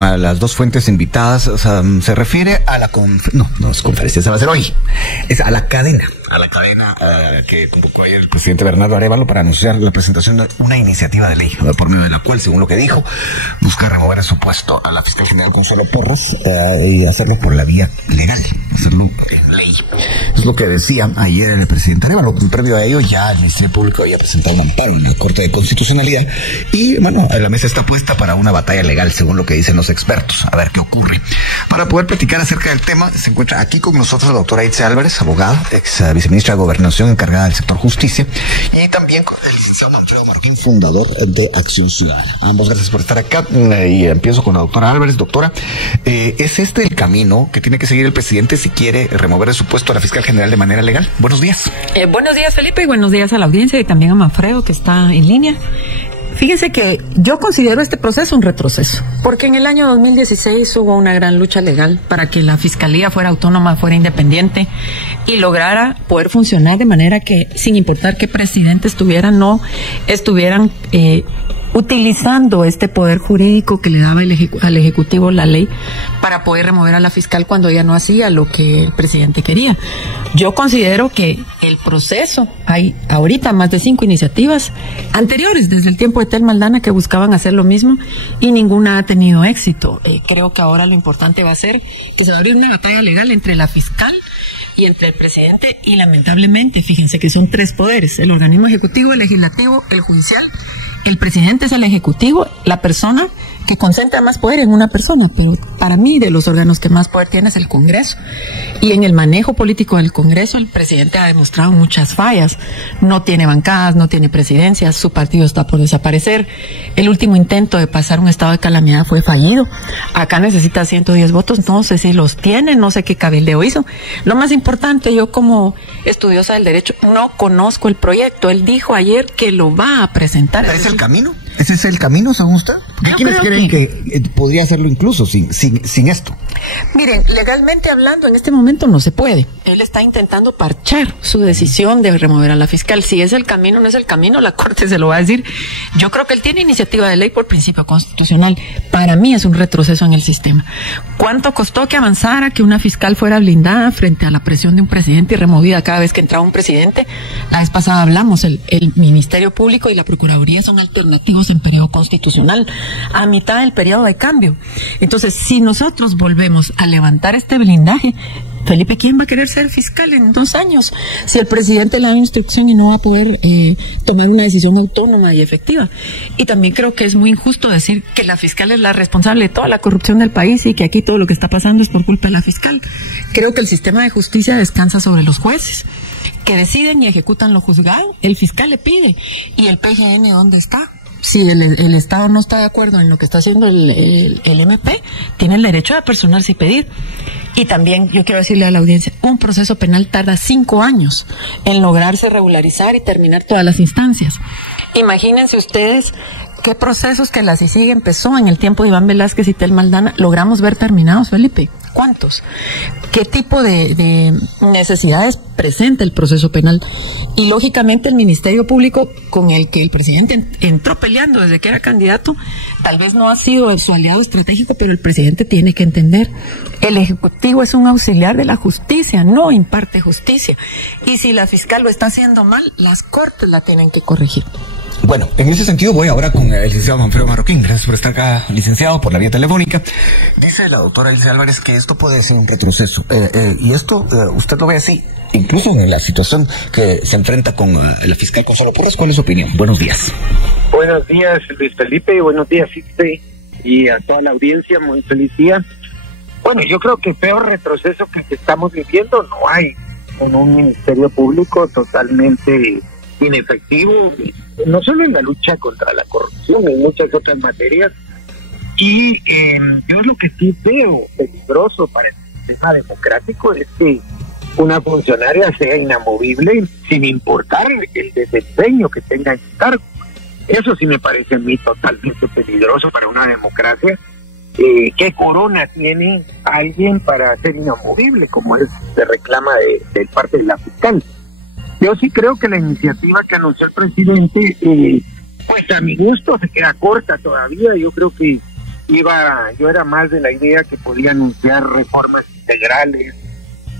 A las dos fuentes invitadas, o sea, se refiere a la no es conferencia, se va a hacer hoy, es a la cadena que convocó ayer el presidente Bernardo Arévalo para anunciar la presentación de una iniciativa de ley, por medio de la cual, según lo que dijo, busca remover a su puesto a la fiscal general Consuelo Porras y hacerlo por la vía legal, hacerlo en ley. Es lo que decía ayer el presidente Arévalo. Previo a ello, ya el Ministerio Público había presentado un amparo en la Corte de Constitucionalidad y, bueno, la mesa está puesta para una batalla legal, según lo que dicen los expertos. A ver qué ocurre. Para poder platicar acerca del tema, se encuentra aquí con nosotros la doctora Itzel Álvarez, abogada, ex viceministra de Gobernación encargada del sector justicia, y también con el licenciado Manfredo Marroquín, fundador de Acción Ciudadana. Ambos, gracias por estar acá. Y empiezo con la doctora Álvarez. Doctora, ¿es este el camino que tiene que seguir el presidente si quiere remover de su puesto a la fiscal general de manera legal? Buenos días. Buenos días, Felipe, y buenos días a la audiencia y también a Manfredo, que está en línea. Fíjense que yo considero este proceso un retroceso, porque en el año 2016 hubo una gran lucha legal para que la Fiscalía fuera autónoma, fuera independiente y lograra poder funcionar de manera que, sin importar qué presidente estuviera, no estuvieran utilizando este poder jurídico que le daba al Ejecutivo la ley para poder remover a la fiscal cuando ella no hacía lo que el presidente quería. Yo considero que el proceso, hay ahorita más de 5 iniciativas anteriores, desde el tiempo de Tel Maldana, que buscaban hacer lo mismo y ninguna ha tenido éxito. Creo que ahora lo importante va a ser que se va a abrir una batalla legal entre la fiscal y entre el presidente y, lamentablemente, fíjense que son 3 poderes: el organismo ejecutivo, el legislativo, el judicial. El presidente es el ejecutivo, la persona que concentra más poder en una persona, pero para mí de los órganos que más poder tiene es el Congreso. Y en el manejo político del Congreso el presidente ha demostrado muchas fallas. No tiene bancadas, no tiene presidencias, su partido está por desaparecer. El último intento de pasar un estado de calamidad fue fallido. Acá necesita 110 votos, no sé si los tiene, no sé qué cabildeo hizo. Lo más importante, yo como estudiosa del derecho no conozco el proyecto. Él dijo ayer que lo va a presentar. ¿Es el camino? ¿Ese es el camino, según usted? ¿Hay quienes creen que podría hacerlo incluso sin esto? Miren, legalmente hablando, en este momento no se puede. Él está intentando parchar su decisión de remover a la fiscal. Si es el camino o no es el camino, la Corte se lo va a decir. Yo creo que él tiene iniciativa de ley por principio constitucional. Para mí es un retroceso en el sistema. ¿Cuánto costó que avanzara, que una fiscal fuera blindada frente a la presión de un presidente y removida cada vez que entraba un presidente? La vez pasada hablamos, el Ministerio Público y la Procuraduría son alternativos en periodo constitucional, a mitad del periodo de cambio. Entonces, si nosotros volvemos a levantar este blindaje, Felipe, ¿quién va a querer ser fiscal en 2 años? Si el presidente le da una instrucción y no va a poder tomar una decisión autónoma y efectiva. Y también creo que es muy injusto decir que la fiscal es la responsable de toda la corrupción del país y que aquí todo lo que está pasando es por culpa de la fiscal. Creo que el sistema de justicia descansa sobre los jueces, que deciden y ejecutan lo juzgado. El fiscal le pide. ¿Y el PGN dónde está? Si el Estado no está de acuerdo en lo que está haciendo el MP, tiene el derecho a personarse y pedir. Y también yo quiero decirle a la audiencia, un proceso penal tarda 5 años en lograrse regularizar y terminar todas las instancias. Imagínense ustedes qué procesos que la CICIG empezó en el tiempo de Iván Velázquez y Tel Maldana logramos ver terminados, Felipe. ¿Cuántos? ¿Qué tipo de necesidades presenta el proceso penal? Y lógicamente el Ministerio Público, con el que el presidente entró peleando desde que era candidato, tal vez no ha sido su aliado estratégico, pero el presidente tiene que entender, el Ejecutivo es un auxiliar de la justicia, no imparte justicia. Y si la fiscal lo está haciendo mal, las Cortes la tienen que corregir. Bueno, en ese sentido voy ahora con el licenciado Manfredo Marroquín. Gracias por estar acá, licenciado, por la vía telefónica. Dice la doctora Itzel Álvarez que esto puede ser un retroceso. Y esto, usted lo ve así, incluso en la situación que se enfrenta con la fiscal Consuelo Porras. ¿Cuál es su opinión? Buenos días. Buenos días, Luis Felipe. Buenos días, Itzel, y a toda la audiencia. Muy feliz día. Bueno, yo creo que peor retroceso que estamos viviendo no hay, con un Ministerio Público totalmente inefectivo, no solo en la lucha contra la corrupción, en muchas otras materias. Y yo lo que sí veo peligroso para el sistema democrático es que una funcionaria sea inamovible sin importar el desempeño que tenga en su cargo. Eso sí me parece a mí totalmente peligroso para una democracia. ¿Qué corona tiene alguien para ser inamovible, como se reclama de parte de la fiscal? Yo sí creo que la iniciativa que anunció el presidente, pues a mi gusto se queda corta todavía. Yo creo que yo era más de la idea que podía anunciar reformas integrales,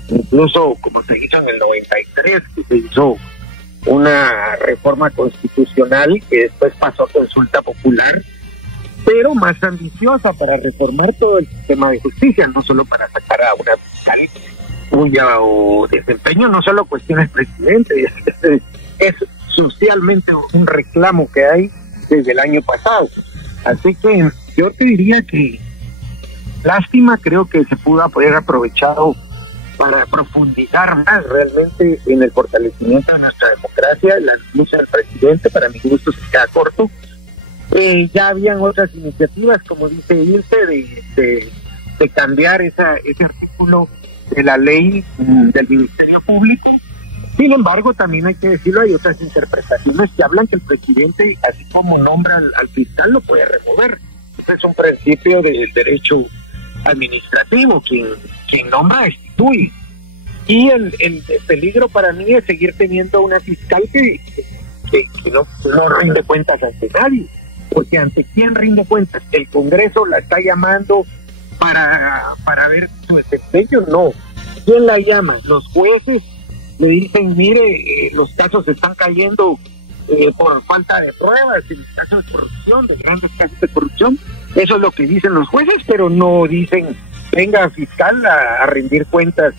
incluso como se hizo en el 93, que se hizo una reforma constitucional que después pasó a consulta popular, pero más ambiciosa para reformar todo el sistema de justicia, no solo para sacar a una fiscal cuyo desempeño no solo cuestiona el presidente, es socialmente un reclamo que hay desde el año pasado. Así que yo te diría que lástima, creo que se pudo haber aprovechado para profundizar más realmente en el fortalecimiento de nuestra democracia. La lucha del presidente, para mi gusto, se queda corto. Ya habían otras iniciativas, como dice Ilse, de cambiar ese artículo de la ley del Ministerio Público. Sin embargo, también hay que decirlo, hay otras interpretaciones que hablan que el presidente, así como nombra al fiscal, lo puede remover. Ese es un principio del derecho administrativo, quien nombra destituye. Y el peligro para mí es seguir teniendo una fiscal que no rinde cuentas ante nadie, porque ante quién rinde cuentas. El Congreso la está llamando para ver su desempeño, no. ¿Quién la llama? Los jueces le dicen, mire, los casos están cayendo por falta de pruebas, en casos de corrupción, de grandes casos de corrupción. Eso es lo que dicen los jueces, pero no dicen, venga fiscal a rendir cuentas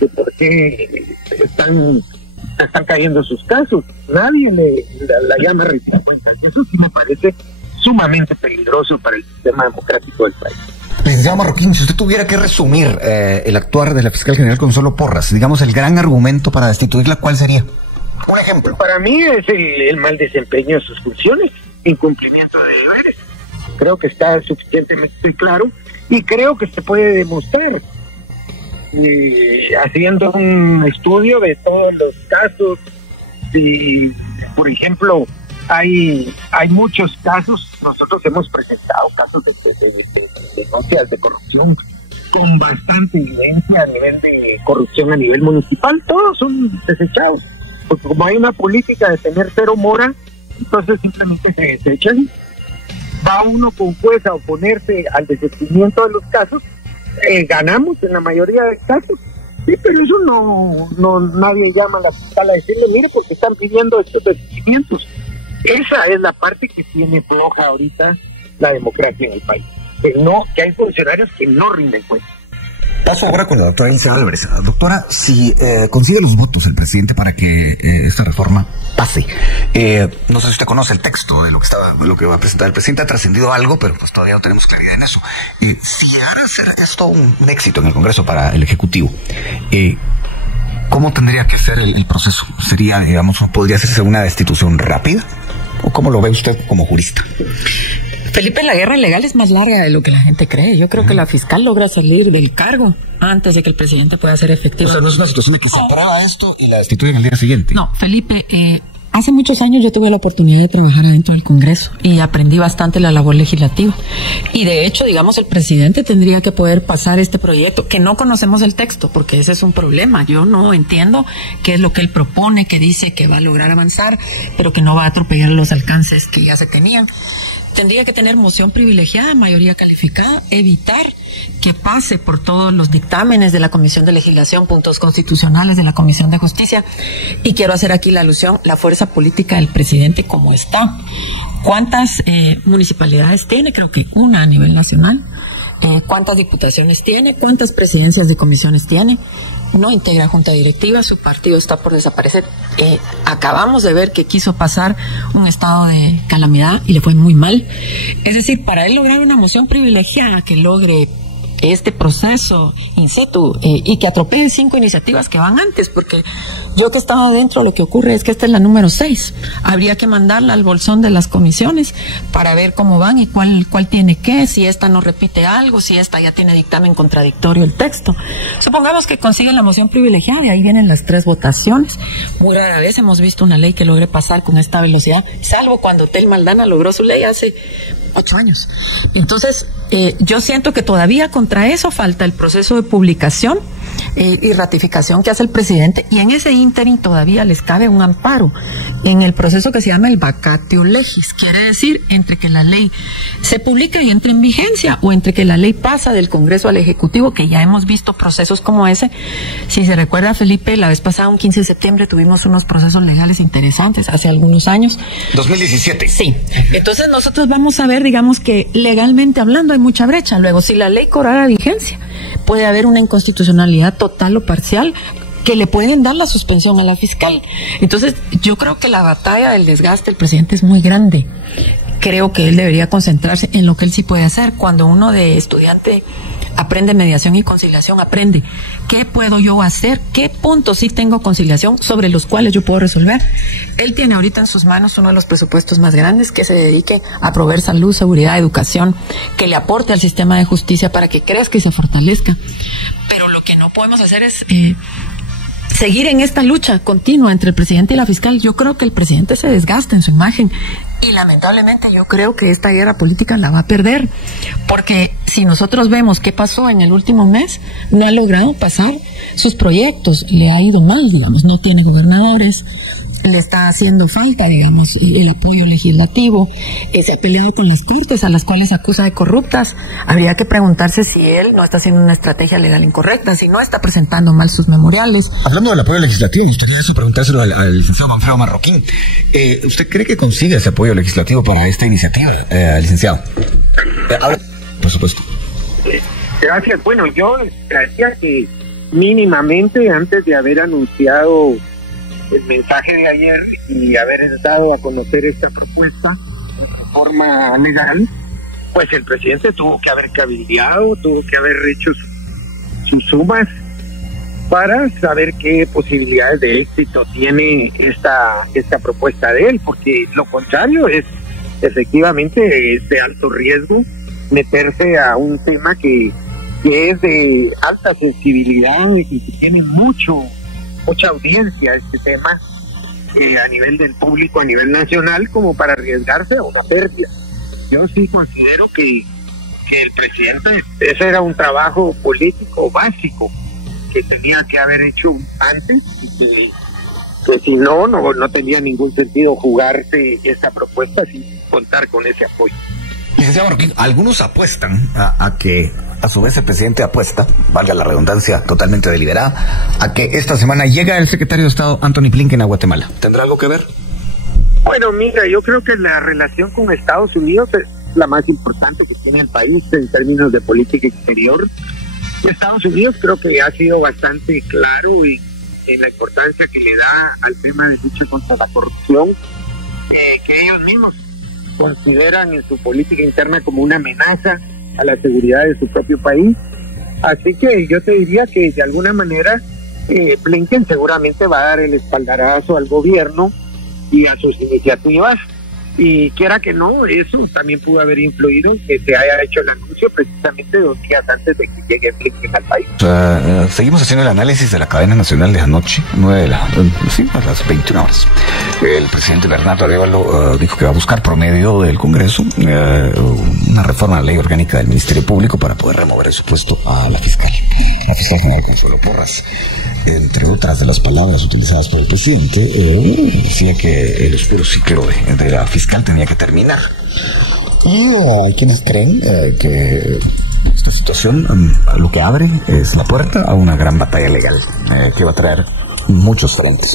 de por qué están cayendo sus casos. Nadie la llama a rendir cuentas. Eso sí me parece sumamente peligroso para el sistema democrático del país. Licenciado Marroquín, si usted tuviera que resumir el actuar de la fiscal general Consuelo Porras, digamos el gran argumento para destituirla, ¿cuál sería? Un ejemplo. Para mí es el mal desempeño de sus funciones, incumplimiento de deberes. Creo que está suficientemente claro y creo que se puede demostrar haciendo un estudio de todos los casos. Y, por ejemplo, hay muchos casos, nosotros hemos presentado casos de denuncias de corrupción con bastante evidencia a nivel de corrupción a nivel municipal, todos son desechados, porque como hay una política de tener cero mora, entonces simplemente se desechan. Va uno con juez a oponerse al desistimiento de los casos, ganamos en la mayoría de casos. Sí, pero eso no nadie llama a la fiscal a decirle, mire, porque están pidiendo estos desistimientos. Esa es la parte que tiene floja ahorita la democracia en el país. Que hay funcionarios que no rinden cuenta. Paso ahora con la doctora Ilse Álvarez. Doctora, si consigue los votos el presidente para que esta reforma pase, no sé si usted conoce el texto de lo que va a presentar el presidente, ha trascendido algo, pero pues todavía no tenemos claridad en eso. Si llegara a ser esto un éxito en el Congreso para el Ejecutivo, ¿cómo tendría que ser el proceso? ¿Sería, digamos, podría hacerse una destitución rápida? ¿O cómo lo ve usted como jurista? Felipe, la guerra legal es más larga de lo que la gente cree. Yo creo que la fiscal logra salir del cargo antes de que el presidente pueda ser efectivo. O sea, no es una situación de que se aprueba esto y la destituyen al día siguiente. No, Felipe, hace muchos años yo tuve la oportunidad de trabajar adentro del Congreso y aprendí bastante la labor legislativa. Y de hecho, digamos, el presidente tendría que poder pasar este proyecto, que no conocemos el texto, porque ese es un problema. Yo no entiendo qué es lo que él propone, que dice que va a lograr avanzar, pero que no va a atropellar los alcances que ya se tenían. Tendría que tener moción privilegiada, mayoría calificada, evitar que pase por todos los dictámenes de la Comisión de Legislación, puntos constitucionales de la Comisión de Justicia. Y quiero hacer aquí la alusión, la fuerza política del presidente como está. ¿Cuántas municipalidades tiene? Creo que una a nivel nacional. ¿Cuántas diputaciones tiene? ¿Cuántas presidencias de comisiones tiene? No integra junta directiva, su partido está por desaparecer. Acabamos de ver que quiso pasar un estado de calamidad y le fue muy mal. Es decir, para él lograr una moción privilegiada que logre este proceso in situ y que atropelle 5 iniciativas que van antes, porque yo que estaba adentro, lo que ocurre es que esta es la número 6. Habría que mandarla al bolsón de las comisiones para ver cómo van y cuál tiene qué, si esta no repite algo, si esta ya tiene dictamen contradictorio el texto. Supongamos que consiguen la moción privilegiada y ahí vienen las 3 votaciones. Muy rara vez hemos visto una ley que logre pasar con esta velocidad, salvo cuando Tel Maldana logró su ley hace 8 años. Entonces, yo siento que todavía contra eso falta el proceso de publicación y ratificación que hace el presidente, y en ese ínterin todavía les cabe un amparo en el proceso que se llama el vacatio legis, quiere decir entre que la ley se publica y entre en vigencia o entre que la ley pasa del Congreso al Ejecutivo, que ya hemos visto procesos como ese. Si se recuerda, Felipe, la vez pasada, un 15 de septiembre, tuvimos unos procesos legales interesantes hace algunos años. 2017. Sí. Entonces nosotros vamos a ver, digamos que legalmente hablando hay mucha brecha. Luego, si la ley cobrara vigencia, puede haber una inconstitucionalidad total o parcial que le pueden dar la suspensión a la fiscal. Entonces, yo creo que la batalla del desgaste del presidente es muy grande. Creo que él debería concentrarse en lo que él sí puede hacer. Cuando uno de estudiante aprende mediación y conciliación, aprende qué puedo yo hacer, qué puntos sí tengo conciliación sobre los cuales yo puedo resolver. Él tiene ahorita en sus manos uno de los presupuestos más grandes que se dedique a proveer salud, seguridad, educación, que le aporte al sistema de justicia para que crezca y se fortalezca. Pero lo que no podemos hacer es seguir en esta lucha continua entre el presidente y la fiscal. Yo creo que el presidente se desgasta en su imagen y lamentablemente yo creo que esta guerra política la va a perder, porque si nosotros vemos qué pasó en el último mes, no ha logrado pasar sus proyectos, le ha ido mal, digamos, no tiene gobernadores, le está haciendo falta, digamos, el apoyo legislativo, se ha peleado con las cortes a las cuales acusa de corruptas. Habría que preguntarse si él no está haciendo una estrategia legal incorrecta, si no está presentando mal sus memoriales. Hablando del apoyo legislativo, usted quiere eso preguntárselo al licenciado Manfredo Marroquín. ¿Usted cree que consigue ese apoyo legislativo para esta iniciativa, licenciado? Por supuesto. Gracias. Bueno, yo esperaría que mínimamente antes de haber anunciado el mensaje de ayer y haber dado a conocer esta propuesta de reforma legal, pues el presidente tuvo que haber cabildeado, tuvo que haber hecho sus sumas para saber qué posibilidades de éxito tiene esta propuesta de él, porque lo contrario es efectivamente es de alto riesgo meterse a un tema que es de alta sensibilidad y que tiene mucha audiencia este tema a nivel del público, a nivel nacional, como para arriesgarse a una pérdida. Yo sí considero que el presidente, ese era un trabajo político básico que tenía que haber hecho antes y que si no tenía ningún sentido jugarse esta propuesta sin contar con ese apoyo. Licenciado Marroquín, algunos apuestan a que, a su vez el presidente apuesta, valga la redundancia totalmente deliberada, a que esta semana llega el secretario de Estado Antony Blinken a Guatemala. ¿Tendrá algo que ver? Bueno, mira, yo creo que la relación con Estados Unidos es la más importante que tiene el país en términos de política exterior. Y Estados Unidos creo que ha sido bastante claro y en la importancia que le da al tema de lucha contra la corrupción, que ellos mismos consideran en su política interna como una amenaza a la seguridad de su propio país. Así que yo te diría que de alguna manera Blinken seguramente va a dar el espaldarazo al gobierno y a sus iniciativas, y quiera que no, eso también pudo haber influido en que se haya hecho el anuncio precisamente 2 días antes de que llegue Blinken al país. Seguimos haciendo el análisis de la cadena nacional de anoche, a las 21 horas. El presidente Bernardo Arévalo dijo que va a buscar por medio del Congreso una reforma a la ley orgánica del Ministerio Público para poder remover el supuesto a la fiscal general Consuelo Porras. Entre otras de las palabras utilizadas por el presidente, decía que el oscuro ciclo de la fiscal tenía que terminar. Y hay quienes creen que esta situación lo que abre es la puerta a una gran batalla legal que va a traer muchos frentes.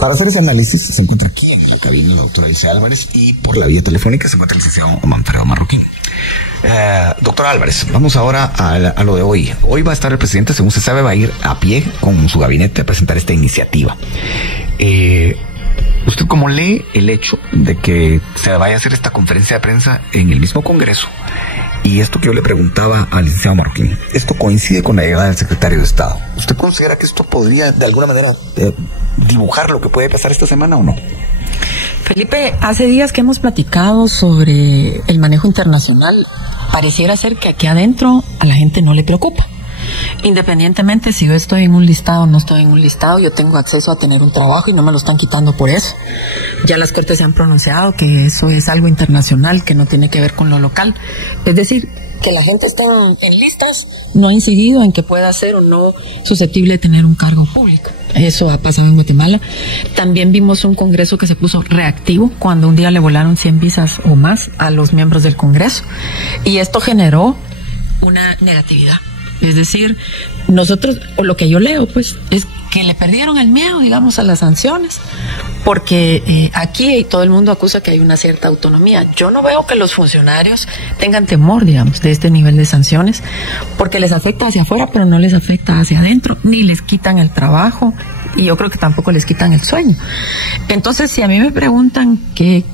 Para hacer ese análisis se encuentra aquí en la cabina la doctora Ilse Álvarez, y por la vía telefónica se encuentra el licenciado Manfredo Marroquín. Doctor Álvarez, vamos ahora a lo de hoy. Hoy va a estar el presidente, según se sabe, va a ir a pie con su gabinete a presentar esta iniciativa. ¿Usted cómo lee el hecho de que se vaya a hacer esta conferencia de prensa en el mismo Congreso? Y esto que yo le preguntaba al licenciado Marroquín, ¿esto coincide con la llegada del secretario de Estado? ¿Usted considera que esto podría de alguna manera dibujar lo que puede pasar esta semana o no? Felipe, hace días que hemos platicado sobre el manejo internacional. Pareciera ser que aquí adentro a la gente no le preocupa. Independientemente si yo estoy en un listado o no estoy en un listado, yo tengo acceso a tener un trabajo y no me lo están quitando por eso. Ya las Cortes se han pronunciado que eso es algo internacional, que no tiene que ver con lo local. Es decir, que la gente esté en listas no ha incidido en que pueda ser o no susceptible de tener un cargo público. Eso ha pasado en Guatemala. También vimos un Congreso que se puso reactivo cuando un día le volaron 100 visas o más a los miembros del Congreso. Y esto generó una negatividad. Es decir, nosotros, o lo que yo leo, pues, es que le perdieron el miedo, digamos, a las sanciones, porque aquí todo el mundo acusa que hay una cierta autonomía. Yo no veo que los funcionarios tengan temor, digamos, de este nivel de sanciones, porque les afecta hacia afuera, pero no les afecta hacia adentro, ni les quitan el trabajo, y yo creo que tampoco les quitan el sueño. Entonces, si a mí me preguntan qué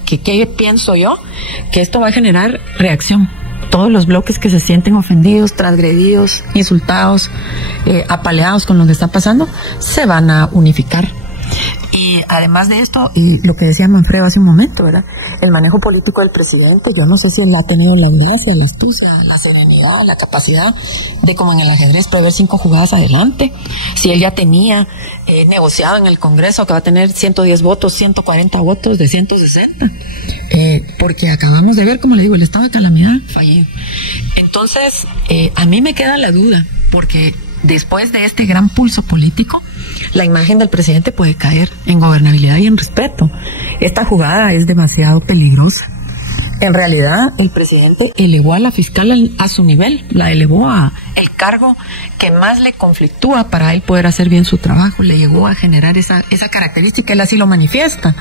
pienso yo, que esto va a generar reacción. Todos los bloques que se sienten ofendidos, transgredidos, insultados, apaleados con lo que está pasando, se van a unificar. Y además de esto, y lo que decía Manfredo hace un momento, ¿verdad? El manejo político del presidente, yo no sé si él ha tenido la audacia, la astucia, la serenidad, la capacidad de, como en el ajedrez, prever 5 jugadas adelante. Si él ya tenía negociado en el Congreso que va a tener 110 votos, 140 votos de 160. Porque acabamos de ver, como le digo, el estado de calamidad fallido. Entonces, a mí me queda la duda, porque después de este gran pulso político, la imagen del presidente puede caer en gobernabilidad y en respeto. Esta jugada es demasiado peligrosa. En realidad, el presidente elevó a la fiscal a su nivel, la elevó a el cargo que más le conflictúa para él poder hacer bien su trabajo, le llegó a generar esa característica, él así lo manifiesta,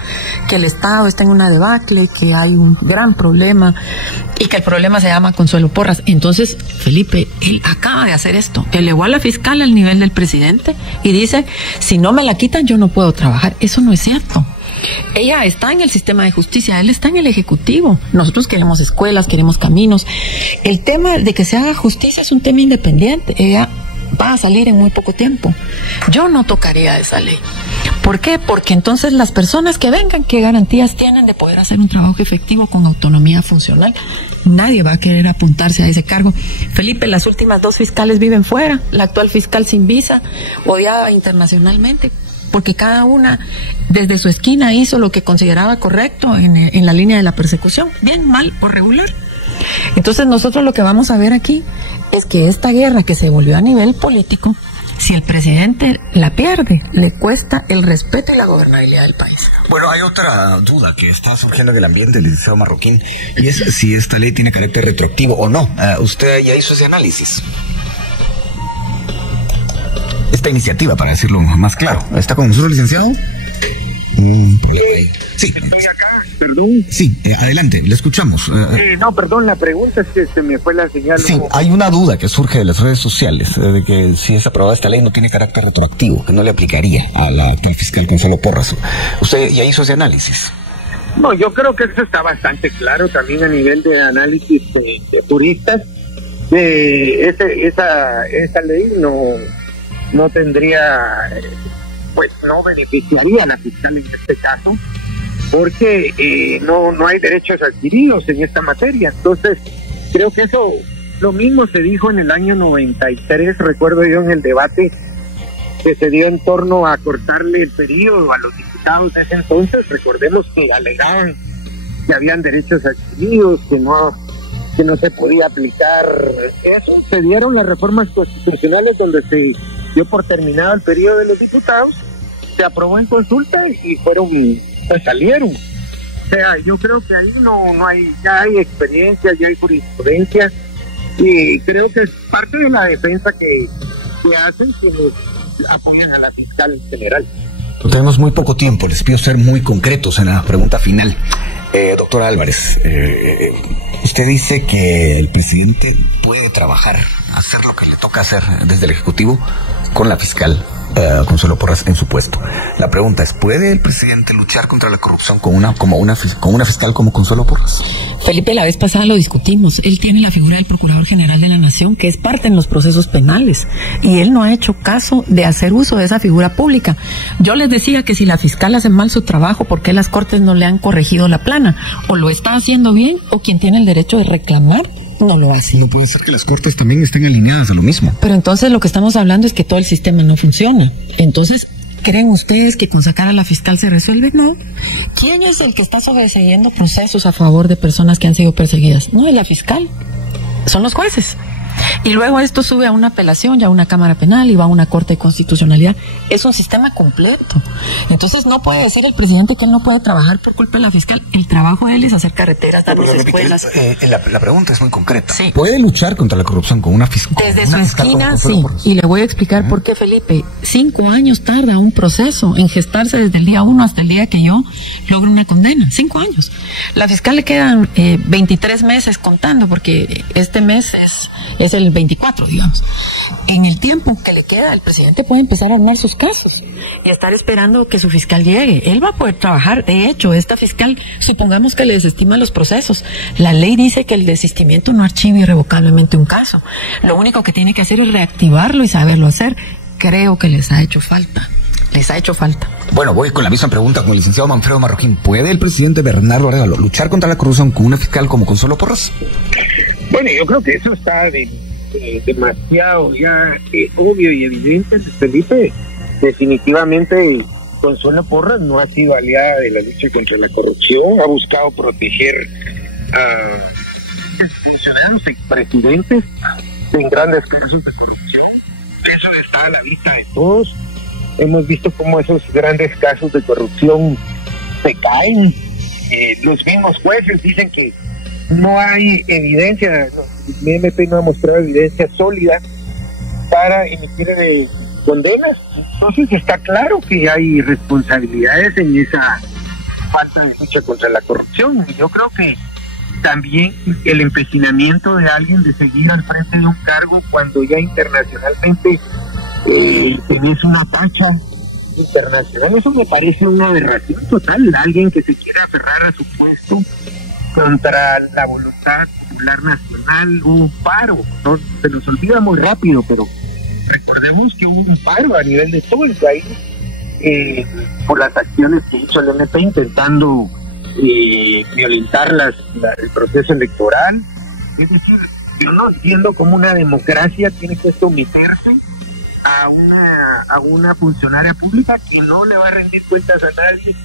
que el Estado está en una debacle, que hay un gran problema y que el problema se llama Consuelo Porras. Entonces, Felipe, él acaba de hacer esto, elevó a la fiscal al nivel del presidente y dice, si no me la quitan, yo no puedo trabajar. Eso no es cierto. Ella está en el sistema de justicia, él está en el ejecutivo. Nosotros queremos escuelas, queremos caminos. El tema de que se haga justicia es un tema independiente. Ella va a salir en muy poco tiempo. Yo no tocaría esa ley. ¿Por qué? Porque entonces las personas que vengan, ¿qué garantías tienen de poder hacer un trabajo efectivo con autonomía funcional? Nadie va a querer apuntarse a ese cargo. Felipe, las últimas 2 fiscales viven fuera. La actual fiscal sin visa, odiada internacionalmente, porque cada una desde su esquina hizo lo que consideraba correcto en la línea de la persecución, bien, mal o regular. Entonces nosotros lo que vamos a ver aquí es que esta guerra que se volvió a nivel político, si el presidente la pierde, le cuesta el respeto y la gobernabilidad del país. Bueno, hay otra duda que está surgiendo del ambiente del Liceo Marroquín, y es si esta ley tiene carácter retroactivo o no. ¿Usted ya hizo ese análisis? Esta iniciativa, para decirlo más claro. ¿Está con nosotros, licenciado? Sí. Perdón. Sí, adelante, le escuchamos. No, perdón, la pregunta es que se me fue la señal. Sí, hay una duda que surge de las redes sociales, de que si es aprobada esta ley no tiene carácter retroactivo, que no le aplicaría a la actual fiscal Consuelo Porras. ¿Usted ya hizo ese análisis? No, yo creo que eso está bastante claro también a nivel de análisis de juristas. Esa ley no tendría, pues no beneficiaría a la fiscal en este caso, porque no hay derechos adquiridos en esta materia. Entonces, creo que eso, lo mismo se dijo en el año 93, recuerdo yo, en el debate que se dio en torno a cortarle el periodo a los diputados de ese entonces. Recordemos que alegaban que habían derechos adquiridos, que no se podía aplicar eso. Se dieron las reformas constitucionales donde se dio por terminado el periodo de los diputados, se aprobó en consulta y salieron. O sea, yo creo que ahí no hay, ya hay experiencia, ya hay jurisprudencia, y creo que es parte de la defensa que hacen quienes apoyan a la fiscal general. Tenemos muy poco tiempo, les pido ser muy concretos en la pregunta final. Doctor Álvarez, usted dice que el presidente puede trabajar, hacer lo que le toca hacer desde el Ejecutivo con la fiscal Consuelo Porras en su puesto. La pregunta es, ¿puede el presidente luchar contra la corrupción con una fiscal como Consuelo Porras? Felipe, la vez pasada lo discutimos. Él tiene la figura del Procurador General de la Nación, que es parte en los procesos penales, y él no ha hecho caso de hacer uso de esa figura pública. Yo les decía que si la fiscal hace mal su trabajo, ¿por qué las Cortes no le han corregido la plana? O lo está haciendo bien, o quien tiene el derecho de reclamar no lo hace. No puede ser que las Cortes también estén alineadas a lo mismo. Pero entonces lo que estamos hablando es que todo el sistema no funciona. Entonces, ¿creen ustedes que con sacar a la fiscal se resuelve? No. ¿Quién es el que está sobreseyendo procesos a favor de personas que han sido perseguidas? No es la fiscal, son los jueces. Y luego esto sube a una apelación, ya a una Cámara Penal y va a una Corte de Constitucionalidad. Es un sistema completo. Entonces no puede decir el presidente que él no puede trabajar por culpa de la fiscal. El trabajo de él es hacer carreteras, darnos escuelas. La pregunta es muy concreta. Sí. ¿Puede luchar contra la corrupción con una fiscal? Desde su esquina, sí. Y le voy a explicar por qué, Felipe. 5 años tarda un proceso en gestarse desde el día 1 hasta el día que yo logro una condena. 5 años. La fiscal le quedan 23 meses contando, porque este mes es el 24, digamos. En el tiempo que le queda, el presidente puede empezar a armar sus casos y estar esperando que su fiscal llegue. Él va a poder trabajar. De hecho, esta fiscal, supongamos que le desestima los procesos. La ley dice que el desistimiento no archiva irrevocablemente un caso. Lo único que tiene que hacer es reactivarlo y saberlo hacer. Creo que les ha hecho falta. Les ha hecho falta. Bueno, voy con la misma pregunta con el licenciado Manfredo Marroquín. ¿Puede el presidente Bernardo Arévalo luchar contra la corrupción con una fiscal como Consuelo Porras? Bueno, yo creo que eso está demasiado ya obvio y evidente, Felipe. Definitivamente Consuelo Porras no ha sido aliada de la lucha contra la corrupción, ha buscado proteger a funcionarios, expresidentes en grandes casos de corrupción. Eso está a la vista de todos. Hemos visto cómo esos grandes casos de corrupción se caen. Los mismos jueces dicen que no hay evidencia, el MP no ha mostrado evidencia sólida para emitir condenas. Entonces está claro que hay responsabilidades en esa falta de lucha contra la corrupción. Y yo creo que también el empecinamiento de alguien de seguir al frente de un cargo cuando ya internacionalmente tenés una tacha internacional, eso me parece una aberración total. Alguien que se quiera aferrar a su puesto contra la voluntad popular nacional. Hubo un paro, ¿no? Se nos olvida muy rápido, pero recordemos que hubo un paro a nivel de todo el país por las acciones que hizo el MP intentando violentar el proceso electoral. Es decir, yo no entiendo cómo una democracia tiene que someterse a una funcionaria pública que no le va a rendir cuentas a nadie,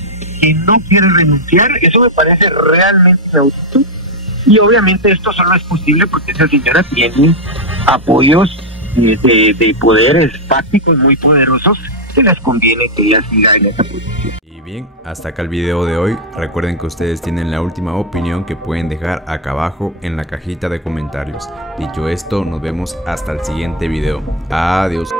que no quiere renunciar. Eso me parece realmente inaudito, y obviamente esto solo es posible porque esa señora tiene apoyos de poderes fácticos muy poderosos. Se les conviene que ella siga en esa posición. Y bien, hasta acá el video de hoy. Recuerden que ustedes tienen la última opinión que pueden dejar acá abajo en la cajita de comentarios. Dicho esto, nos vemos hasta el siguiente video. Adiós.